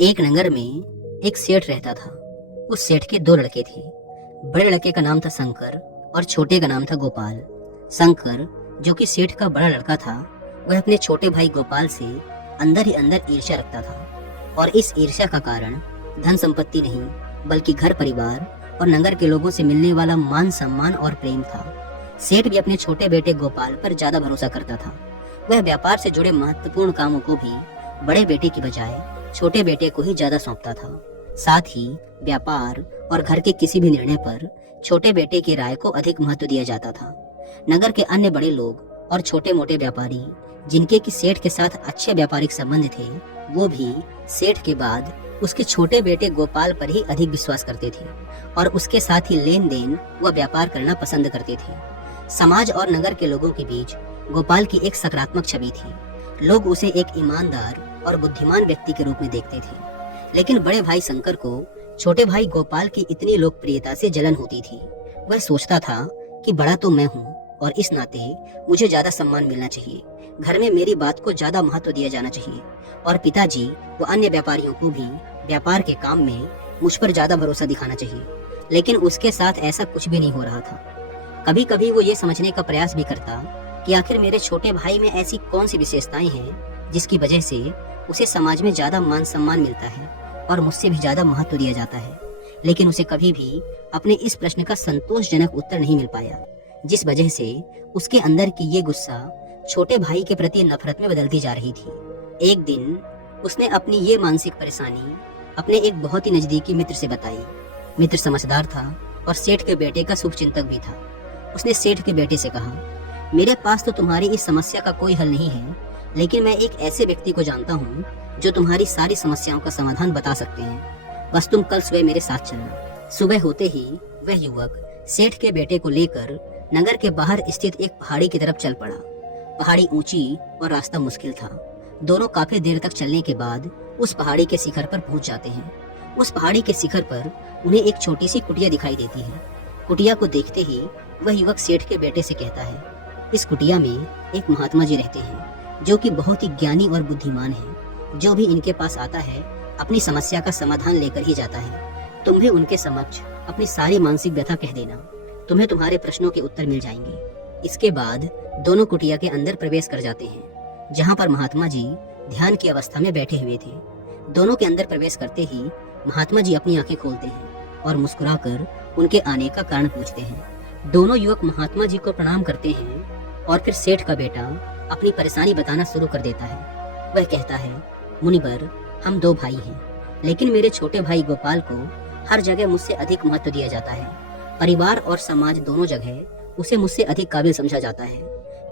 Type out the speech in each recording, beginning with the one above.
एक नगर में एक सेठ रहता था। उस सेठ के दो लड़के थे। बड़े लड़के का नाम था शंकर और छोटे का नाम था गोपाल। शंकर, जो कि सेठ का बड़ा लड़का था, वह अपने छोटे भाई गोपाल से अंदर ही अंदर ईर्ष्या रखता था। और इस ईर्ष्या का कारण धन संपत्ति नहीं, बल्कि घर परिवार और नगर के लोगों से मिलने वाला मान सम्मान और प्रेम था। सेठ भी अपने छोटे बेटे गोपाल पर ज्यादा भरोसा करता था। वह व्यापार से जुड़े महत्वपूर्ण कामों को भी बड़े बेटे की बजाय छोटे बेटे को ही ज्यादा सौंपता था। साथ ही व्यापार और घर के किसी भी निर्णय पर छोटे बेटे की राय को अधिक महत्व दिया जाता था। नगर के अन्य बड़े लोग और छोटे मोटे व्यापारी, जिनके की सेठ के साथ अच्छे व्यापारिक संबंध थे, वो भी सेठ के बाद उसके छोटे बेटे गोपाल पर ही अधिक विश्वास करते थे और उसके साथ ही लेन देन व व्यापार करना पसंद करते थे। समाज और नगर के लोगों के बीच गोपाल की एक सकारात्मक छवि थी। लोग उसे एक ईमानदार और बुद्धिमान व्यक्ति के रूप में देखते थे। लेकिन बड़े भाई शंकर को छोटे भाई गोपाल की इतनी लोकप्रियता से जलन होती थी। वह सोचता था कि बड़ा तो मैं हूँ और इस नाते मुझे ज्यादा सम्मान मिलना चाहिए। घर में मेरी बात को ज्यादा महत्व दिया जाना चाहिए और पिताजी व अन्य व्यापारियों को भी व्यापार के काम में मुझ पर ज्यादा भरोसा दिखाना चाहिए। लेकिन उसके साथ ऐसा कुछ भी नहीं हो रहा था। कभी कभी वो ये समझने का प्रयास भी करता कि आखिर मेरे छोटे भाई में ऐसी कौन सी विशेषताएं हैं जिसकी वजह से उसे समाज में ज्यादा मान सम्मान मिलता है और मुझसे भी ज्यादा महत्व दिया जाता है। लेकिन उसे कभी भी अपने इस प्रश्न का संतोषजनक उत्तर नहीं मिल पाया, जिस वजह से उसके अंदर की ये गुस्सा छोटे भाई के प्रति नफरत में बदलती जा रही थी। एक दिन उसने अपनी ये मानसिक परेशानी अपने एक बहुत ही नजदीकी मित्र से बताई। मित्र समझदार था और सेठ के बेटे का शुभचिंतक भी था। उसने सेठ के बेटे से कहा, मेरे पास तो तुम्हारी इस समस्या का कोई हल नहीं है, लेकिन मैं एक ऐसे व्यक्ति को जानता हूँ जो तुम्हारी सारी समस्याओं का समाधान बता सकते हैं। बस तुम कल सुबह मेरे साथ चलना। सुबह होते ही वह युवक सेठ के बेटे को लेकर नगर के बाहर स्थित एक पहाड़ी की तरफ चल पड़ा। पहाड़ी ऊंची और रास्ता मुश्किल था। दोनों काफी देर तक चलने के बाद उस पहाड़ी के शिखर पर पहुंच जाते हैं। उस पहाड़ी के शिखर पर उन्हें एक छोटी सी कुटिया दिखाई देती है। कुटिया को देखते ही वह युवक सेठ के बेटे से कहता है, इस कुटिया में एक महात्मा जी रहते हैं जो कि बहुत ही ज्ञानी और बुद्धिमान हैं। जो भी इनके पास आता है अपनी समस्या का समाधान लेकर ही जाता है। तुम भी उनके समक्ष अपनी सारी मानसिक व्यथा कह देना, तुम्हें तुम्हारे प्रश्नों के उत्तर मिल जाएंगे। इसके बाद दोनों कुटिया के अंदर प्रवेश कर जाते हैं, जहाँ पर महात्मा जी ध्यान की अवस्था में बैठे हुए थे। दोनों के अंदर प्रवेश करते ही महात्मा जी अपनी आंखें खोलते हैं और मुस्कुराकर उनके आने का कारण पूछते हैं। दोनों युवक महात्मा जी को प्रणाम करते हैं और फिर सेठ का बेटा अपनी परेशानी बताना शुरू कर देता है। वह कहता है, मुनिवर, हम दो भाई हैं, लेकिन मेरे छोटे भाई गोपाल को हर जगह मुझसे अधिक महत्व दिया जाता है। परिवार और समाज दोनों जगह उसे मुझसे अधिक काबिल समझा जाता है।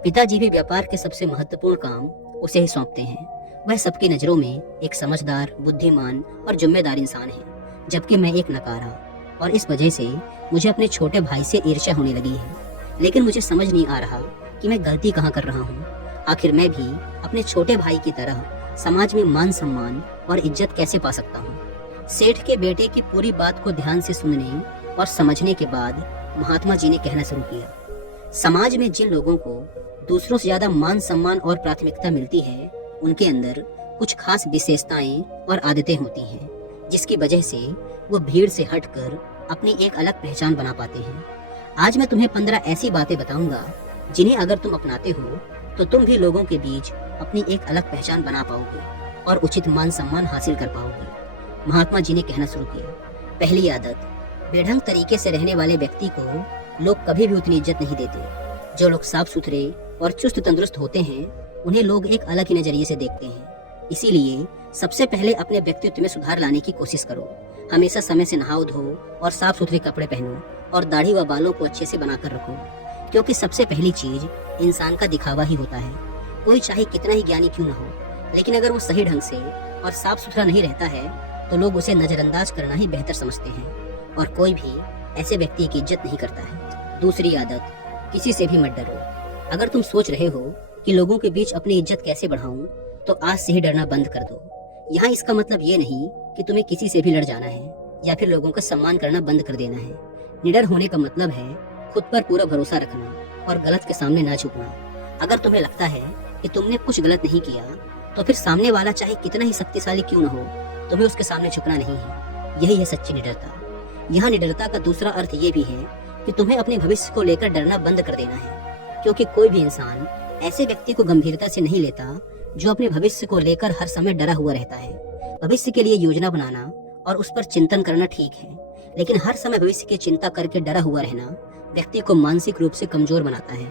पिताजी भी व्यापार के सबसे महत्वपूर्ण काम उसे ही सौंपते हैं। वह सबकी नजरों में एक समझदार, बुद्धिमान और जिम्मेदार इंसान है, जबकि मैं एक नकारा, और इस वजह से मुझे अपने छोटे भाई से ईर्ष्या होने लगी है। लेकिन मुझे समझ नहीं आ रहा कि मैं गलती कहाँ कर रहा हूँ। आखिर मैं भी अपने छोटे भाई की तरह समाज में मान सम्मान और इज्जत कैसे पा सकता हूँ। सेठ के बेटे की पूरी बात को ध्यान से सुनने और समझने के बाद महात्मा जी ने कहना शुरू किया, समाज में जिन लोगों को दूसरों से ज्यादा मान सम्मान और प्राथमिकता मिलती है, उनके अंदर कुछ खास विशेषताएं और आदतें होती हैं, जिसकी वजह से वो भीड़ से हटकर अपनी एक अलग पहचान बना पाते हैं। आज मैं तुम्हें 15 ऐसी बातें बताऊंगा जिन्हें अगर तुम अपनाते हो तो तुम भी लोगों के बीच अपनी एक अलग पहचान बना पाओगे और उचित मान सम्मान हासिल कर पाओगे। महात्मा जी ने कहना शुरू किया, पहली आदत, बेढंग तरीके से रहने वाले व्यक्ति को लोग कभी भी उतनी इज्जत नहीं देते। जो लोग साफ सुथरे और चुस्त तंदुरुस्त होते हैं, उन्हें लोग एक अलग ही नजरिए से देखते हैं। इसीलिए सबसे पहले अपने व्यक्तित्व में सुधार लाने की कोशिश करो। हमेशा समय से नहाओ धो और साफ सुथरे कपड़े पहनो और दाढ़ी व बालों को अच्छे से बनाकर रखो, क्योंकि सबसे पहली चीज इंसान का दिखावा ही होता है। कोई चाहे कितना ही ज्ञानी क्यों न हो, लेकिन अगर वो सही ढंग से और साफ सुथरा नहीं रहता है तो लोग उसे नजरअंदाज करना ही बेहतर समझते हैं और कोई भी ऐसे व्यक्ति की इज्जत नहीं करता है। दूसरी आदत, किसी से भी मत डरो। अगर तुम सोच रहे हो कि लोगों के बीच अपनी इज्जत कैसे बढ़ाऊं, तो आज से ही डरना बंद कर दो। यहाँ इसका मतलब ये नहीं कि तुम्हें किसी से भी लड़ जाना है या फिर लोगों का सम्मान करना बंद कर देना है। निडर होने का मतलब है खुद पर पूरा भरोसा रखना और गलत के सामने ना झुकना। अगर तुम्हें लगता है कि तुमने कुछ गलत नहीं किया, तो फिर सामने वाला चाहे कितना ही शक्तिशाली क्यों न हो, तुम्हें उसके सामने झुकना नहीं है। यही है सच्ची निडरता। यहाँ निडरता का दूसरा अर्थ ये भी है कि तुम्हें अपने भविष्य को लेकर डरना बंद कर देना है, क्योंकि कोई भी इंसान ऐसे व्यक्ति को गंभीरता से नहीं लेता जो अपने भविष्य को लेकर हर समय डरा हुआ रहता है। भविष्य के लिए योजना बनाना और उस पर चिंतन करना ठीक है, लेकिन हर समय भविष्य की चिंता करके डरा हुआ रहना व्यक्ति को मानसिक रूप से कमजोर बनाता है,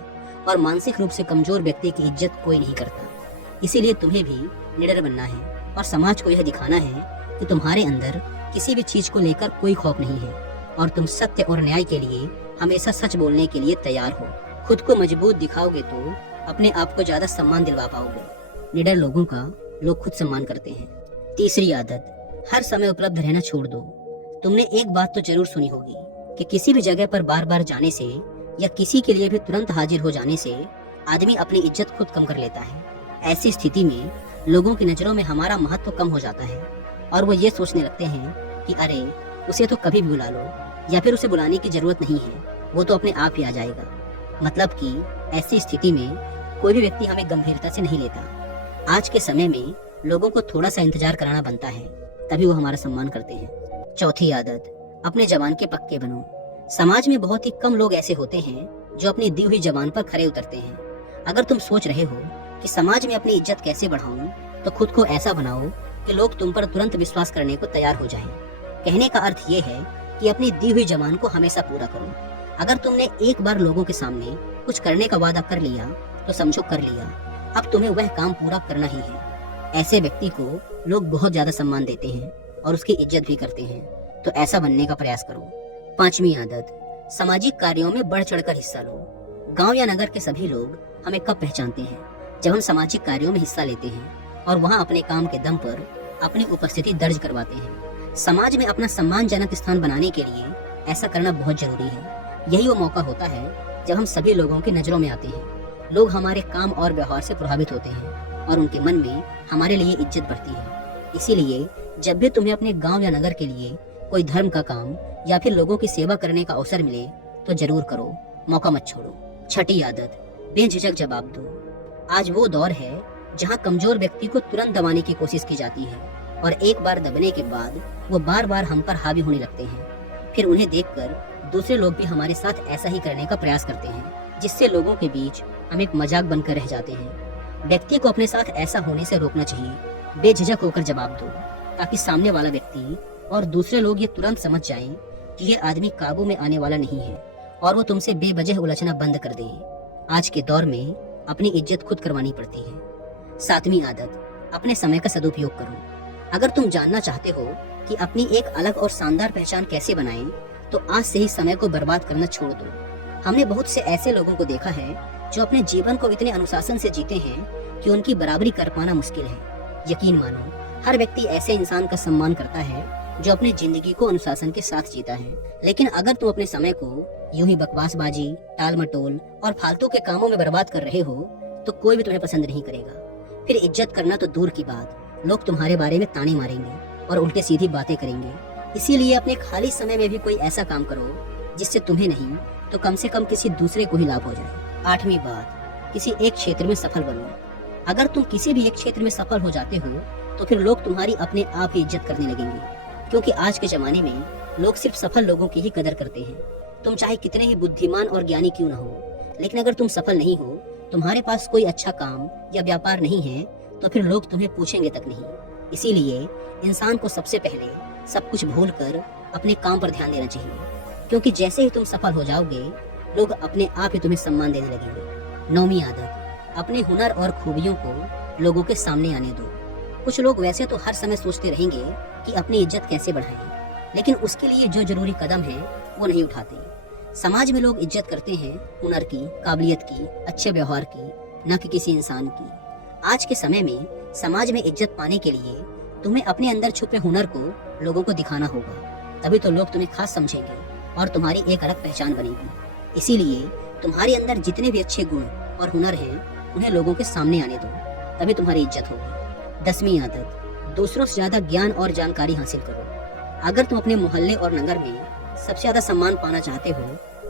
और मानसिक रूप से कमजोर व्यक्ति की इज्जत कोई नहीं करता। इसीलिए तुम्हें भी निडर बनना है और समाज को यह दिखाना है कि तुम्हारे अंदर किसी भी चीज को लेकर कोई खौफ नहीं है और तुम सत्य और न्याय के लिए हमेशा सच बोलने के लिए तैयार हो। खुद को मजबूत दिखाओगे तो अपने आप को ज्यादा सम्मान दिलवा पाओगे। निडर लोगों का लोग खुद सम्मान करते हैं। तीसरी आदत, हर समय उपलब्ध रहना छोड़ दो। तुमने एक बात तो जरूर सुनी होगी कि किसी भी जगह पर बार बार जाने से या किसी के लिए भी तुरंत हाजिर हो जाने से आदमी अपनी इज्जत खुद कम कर लेता है। ऐसी स्थिति में लोगों की नजरों में हमारा महत्व कम हो जाता है और वो ये सोचने लगते हैं कि अरे उसे तो कभी भी बुला लो, या फिर उसे बुलाने की जरूरत नहीं है, वो तो अपने आप ही आ जाएगा। मतलब कि ऐसी स्थिति में कोई भी व्यक्ति हमें गंभीरता से नहीं लेता। आज के समय में लोगों को थोड़ा सा इंतजार कराना बनता है, तभी वो हमारा सम्मान करते हैं। चौथी आदत, अपने जबान के पक्के बनो। समाज में बहुत ही कम लोग ऐसे होते हैं जो अपनी दी हुई जबान पर खरे उतरते हैं। अगर तुम सोच रहे हो कि समाज में अपनी इज्जत कैसे बढ़ाऊं, तो खुद को ऐसा बनाओ कि लोग तुम पर तुरंत विश्वास करने को तैयार हो जाएं। कहने का अर्थ ये है कि अपनी दी हुई जबान को हमेशा पूरा करो। अगर तुमने एक बार लोगों के सामने कुछ करने का वादा कर लिया तो समझो कर लिया, अब तुम्हें वह काम पूरा करना ही है। ऐसे व्यक्ति को लोग बहुत ज्यादा सम्मान देते हैं और उसकी इज्जत भी करते हैं, तो ऐसा बनने का प्रयास करो। पांचवी आदत, सामाजिक कार्यों में बढ़ चढ़कर हिस्सा लो। गांव या नगर के सभी लोग हमें कब पहचानते हैं? जब हम सामाजिक कार्यों में हिस्सा लेते हैं और वहां अपने काम के दम पर अपनी उपस्थिति दर्ज करवाते हैं। समाज में अपना सम्मानजनक स्थान बनाने के लिए ऐसा करना बहुत जरूरी है। यही वो मौका होता है जब हम सभी लोगों की नजरों में आते हैं। लोग हमारे काम और व्यवहार से प्रभावित होते हैं और उनके मन में हमारे लिए इज्जत बढ़ती है। इसीलिए जब भी तुम्हें अपने गांव या नगर के लिए कोई धर्म का काम या फिर लोगों की सेवा करने का अवसर मिले तो जरूर करो, मौका मत छोड़ो। छठी आदत, बेझिझक जवाब दो। आज वो दौर है जहाँ कमजोर व्यक्ति को तुरंत दबाने की कोशिश की जाती है और एक बार दबने के बाद वो बार बार हम पर हावी होने लगते हैं। फिर उन्हें देखकर दूसरे लोग भी हमारे साथ ऐसा ही करने का प्रयास करते हैं, जिससे लोगों के बीच हम एक मजाक बनकर रह जाते हैं। व्यक्ति को अपने साथ ऐसा होने से रोकना चाहिए। बेझिझक होकर जवाब दो ताकि सामने वाला व्यक्ति और दूसरे लोग ये तुरंत समझ जाएं कि ये आदमी काबू में आने वाला नहीं है और वो तुमसे बेवजह उलझना बंद कर दे। आज के दौर में अपनी इज्जत खुद करवानी पड़ती है। सातवीं आदत, अपने समय का सदुपयोग करो। अगर तुम जानना चाहते हो कि अपनी एक अलग और शानदार पहचान कैसे बनाएं, तो आज से ही समय को बर्बाद करना छोड़ दो। हमने बहुत से ऐसे लोगों को देखा है जो अपने जीवन को इतने अनुशासन से जीते हैं कि उनकी बराबरी कर पाना मुश्किल है। यकीन मानो, हर व्यक्ति ऐसे इंसान का सम्मान करता है जो अपनी जिंदगी को अनुशासन के साथ जीता है। लेकिन अगर तुम अपने समय को यूं ही बकवासबाजी, टाल मटोल और फालतू के कामों में बर्बाद कर रहे हो, तो कोई भी तुम्हें पसंद नहीं करेगा। फिर इज्जत करना तो दूर की बात, लोग तुम्हारे बारे में ताने मारेंगे और उल्टे सीधी बातें करेंगे। इसीलिए अपने खाली समय में भी कोई ऐसा काम करो जिससे तुम्हें नहीं तो कम से कम किसी दूसरे को ही लाभ हो जाए। आठवीं बात, किसी एक क्षेत्र में सफल बनो। अगर तुम किसी भी एक क्षेत्र में सफल हो जाते हो तो फिर लोग तुम्हारी अपने आप ही इज्जत करने लगेंगे, क्योंकि आज के जमाने में लोग सिर्फ सफल लोगों की ही कदर करते हैं। तुम चाहे कितने ही बुद्धिमान और ज्ञानी क्यों न हो, लेकिन अगर तुम सफल नहीं हो, तुम्हारे पास कोई अच्छा काम या व्यापार नहीं है, तो फिर लोग तुम्हें पूछेंगे तक नहीं। इसीलिए इंसान को सबसे पहले सब कुछ भूलकर अपने काम पर ध्यान देना चाहिए, क्योंकि जैसे ही तुम सफल हो जाओगे, लोग अपने आप ही तुम्हें सम्मान देने लगेंगे। नौवीं आदत, अपने हुनर और खूबियों को लोगों के सामने आने दो। कुछ लोग वैसे तो हर समय सोचते रहेंगे कि अपनी इज्जत कैसे बढ़ाएं, लेकिन उसके लिए जो जरूरी कदम है वो नहीं उठाते। समाज में लोग इज्जत करते हैं हुनर की, काबिलियत की, अच्छे व्यवहार की, न कि किसी इंसान की। आज के समय में समाज में इज्जत पाने के लिए तुम्हें अपने अंदर छुपे हुनर को लोगों को दिखाना होगा, तभी तो लोग तुम्हें खास समझेंगे और तुम्हारी एक अलग पहचान बनेगी। इसीलिए तुम्हारे अंदर जितने भी अच्छे गुण और हुनर हैं, उन्हें लोगों के सामने आने दो, तभी तुम्हारी इज्जत होगी। 10वीं आदत, दूसरों से ज्यादा ज्ञान और जानकारी हासिल करो। अगर तुम अपने मोहल्ले और नगर में सबसे ज्यादा सम्मान पाना चाहते हो,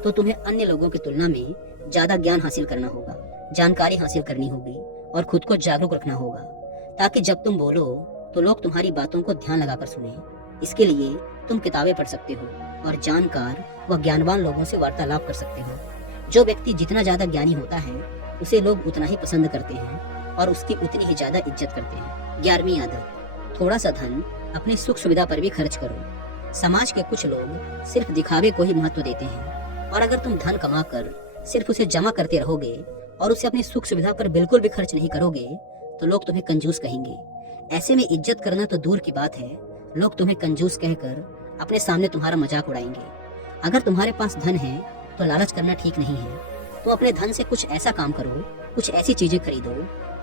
तो तुम्हें अन्य लोगों की तुलना में ज्यादा ज्ञान हासिल करना होगा, जानकारी हासिल करनी होगी और खुद को जागरूक रखना होगा, ताकि जब तुम बोलो तो लोग तुम्हारी बातों को ध्यान लगाकर सुने। इसके लिए तुम किताबें पढ़ सकते हो और जानकार व ज्ञानवान लोगों से वार्तालाप कर सकते हो। जो व्यक्ति जितना ज्यादा ज्ञानी होता है उसे लोग उतना ही पसंद करते हैं और उसकी उतनी ही ज्यादा इज्जत करते हैं। 11वीं आदत, थोड़ा सा धन अपनी सुख सुविधा पर भी खर्च करो। समाज के कुछ लोग सिर्फ दिखावे को ही महत्व देते हैं और अगर तुम धन कमाकर सिर्फ उसे जमा करते रहोगे और उसे अपनी सुख सुविधा पर बिल्कुल भी खर्च नहीं करोगे तो लोग तुम्हें कंजूस कहेंगे। ऐसे में इज्जत करना तो दूर की बात है, लोग तुम्हें कंजूस कहकर अपने सामने तुम्हारा मजाक उड़ाएंगे। अगर तुम्हारे पास धन है तो लालच करना ठीक नहीं है। तो अपने धन से कुछ ऐसा काम करो, कुछ ऐसी चीजें खरीदो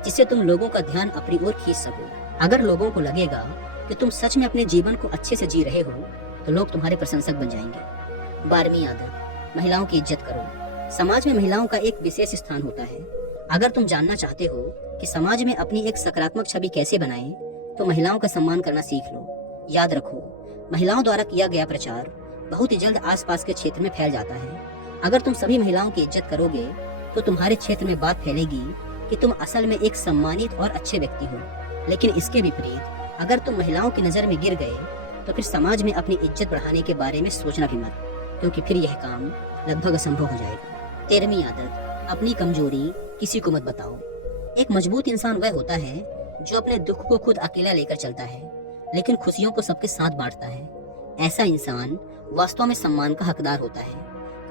जिससे तुम लोगों का ध्यान अपनी ओर खींच सको। अगर लोगों को लगेगा कि तुम सच में अपने जीवन को अच्छे से जी रहे हो तो लोग तुम्हारे प्रशंसक बन जाएंगे। 12वीं आदत, महिलाओं की इज्जत करो। समाज में महिलाओं का एक विशेष स्थान होता है। अगर तुम जानना चाहते हो कि समाज में अपनी एक सकारात्मक छवि कैसे बनाएं, तो महिलाओं का सम्मान करना सीख लो। याद रखो, महिलाओं द्वारा किया गया प्रचार बहुत ही जल्द आसपास के क्षेत्र में फैल जाता है। अगर तुम सभी महिलाओं की इज्जत करोगे तो तुम्हारे क्षेत्र में बात फैलेगी कि तुम असल में एक सम्मानित और अच्छे व्यक्ति हो। लेकिन इसके विपरीत अगर तुम महिलाओं की नजर में गिर गए तो फिर समाज में अपनी इज्जत बढ़ाने के बारे में सोचना भी मत, क्योंकि फिर यह काम लगभग असंभव हो जाएगा। 13वीं आदत, अपनी कमजोरी किसी को मत बताओ। एक मजबूत इंसान वह होता है जो अपने दुख को खुद अकेला लेकर चलता है लेकिन खुशियों को सबके साथ बांटता है। ऐसा इंसान वास्तव में सम्मान का हकदार होता है,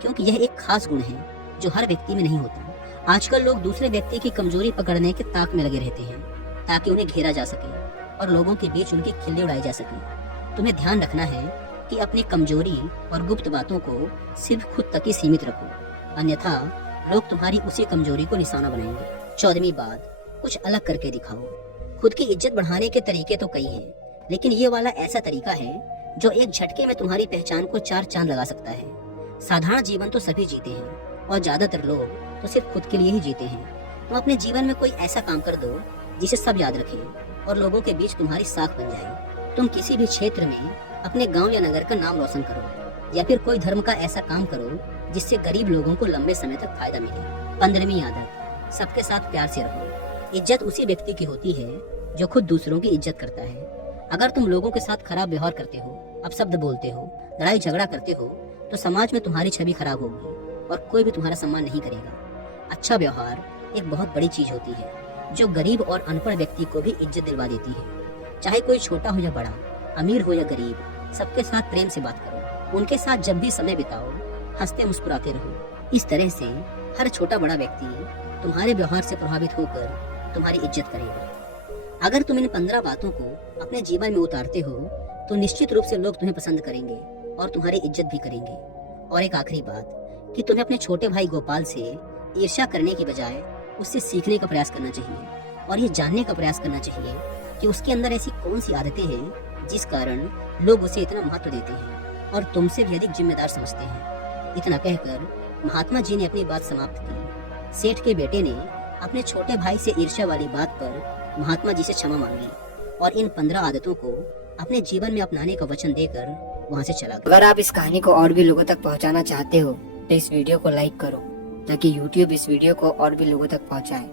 क्योंकि यह एक खास गुण है जो हर व्यक्ति में नहीं होता। आजकल लोग दूसरे व्यक्ति की कमजोरी पकड़ने के ताक में लगे रहते हैं ताकि उन्हें घेरा जा सके और लोगों के बीच उनकी खिल्ली उड़ाई जा सके। तुम्हें ध्यान रखना है कि अपनी कमजोरी और गुप्त बातों को सिर्फ खुद तक ही सीमित रखो, अन्यथा लोग तुम्हारी उसी कमजोरी को निशाना बनाएंगे। 14वीं बात, कुछ अलग करके दिखाओ। खुद की इज्जत बढ़ाने के तरीके तो कई हैं, लेकिन ये वाला ऐसा तरीका है जो एक झटके में तुम्हारी पहचान को 4 चांद लगा सकता है। साधारण जीवन तो सभी जीते हैं और ज्यादातर लोग तो सिर्फ खुद के लिए ही जीते हैं। तो अपने जीवन में कोई ऐसा काम कर दो जिसे सब याद रखें और लोगों के बीच तुम्हारी साख बन जाए। तुम किसी भी क्षेत्र में अपने गांव या नगर का नाम रोशन करो या फिर कोई धर्म का ऐसा काम करो जिससे गरीब लोगों को लंबे समय तक फायदा मिले। 15वीं आदत, सबके साथ प्यार से रहो। इज्जत उसी व्यक्ति की होती है जो खुद दूसरों की इज्जत करता है। अगर तुम लोगों के साथ खराब व्यवहार करते हो, अपशब्द बोलते हो, लड़ाई झगड़ा करते हो तो समाज में तुम्हारी छवि खराब होगी और कोई भी तुम्हारा सम्मान नहीं करेगा। अच्छा व्यवहार एक बहुत बड़ी चीज होती है जो गरीब और अनपढ़ व्यक्ति को भी इज्जत दिलवा देती है। चाहे कोई छोटा हो या बड़ा, अमीर हो या गरीब, सबके साथ प्रेम से बात करो। उनके साथ जब भी समय बिताओ हंसते मुस्कुराते रहो। इस तरह से हर छोटा बड़ा व्यक्ति तुम्हारे व्यवहार से प्रभावित होकर तुम्हारी इज्जत करेगा। अगर तुम इन 15 बातों को अपने जीवन में उतारते हो तो निश्चित रूप से लोग तुम्हें पसंद करेंगे और तुम्हारी इज्जत भी करेंगे। और एक आखिरी बात कि तुम्हें अपने छोटे भाई गोपाल से ईर्ष्या करने की बजाय उससे सीखने का प्रयास करना चाहिए और ये जानने का प्रयास करना चाहिए कि उसके अंदर ऐसी कौन सी आदतें हैं जिस कारण लोग उसे इतना महत्व देते हैं और तुमसे भी अधिक जिम्मेदार समझते हैं। इतना कहकर महात्मा जी ने अपनी बात समाप्त की। सेठ के बेटे ने अपने छोटे भाई से ईर्ष्या वाली बात पर महात्मा जी से क्षमा मांगी और इन 15 आदतों को अपने जीवन में अपनाने का वचन देकर वहाँ से चला गया। अगर आप इस कहानी को और भी लोगों तक पहुँचाना चाहते हो तो इस वीडियो को लाइक करो ताकि YouTube इस वीडियो को और भी लोगों तक पहुँचाए।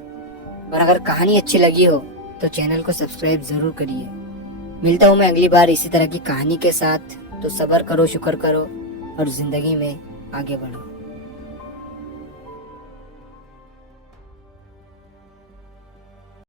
और अगर कहानी अच्छी लगी हो तो चैनल को सब्सक्राइब जरूर करिए। मिलता हूँ मैं अगली बार इसी तरह की कहानी के साथ। तो सब्र करो, शुक्र करो और जिंदगी में आगे बढ़ो।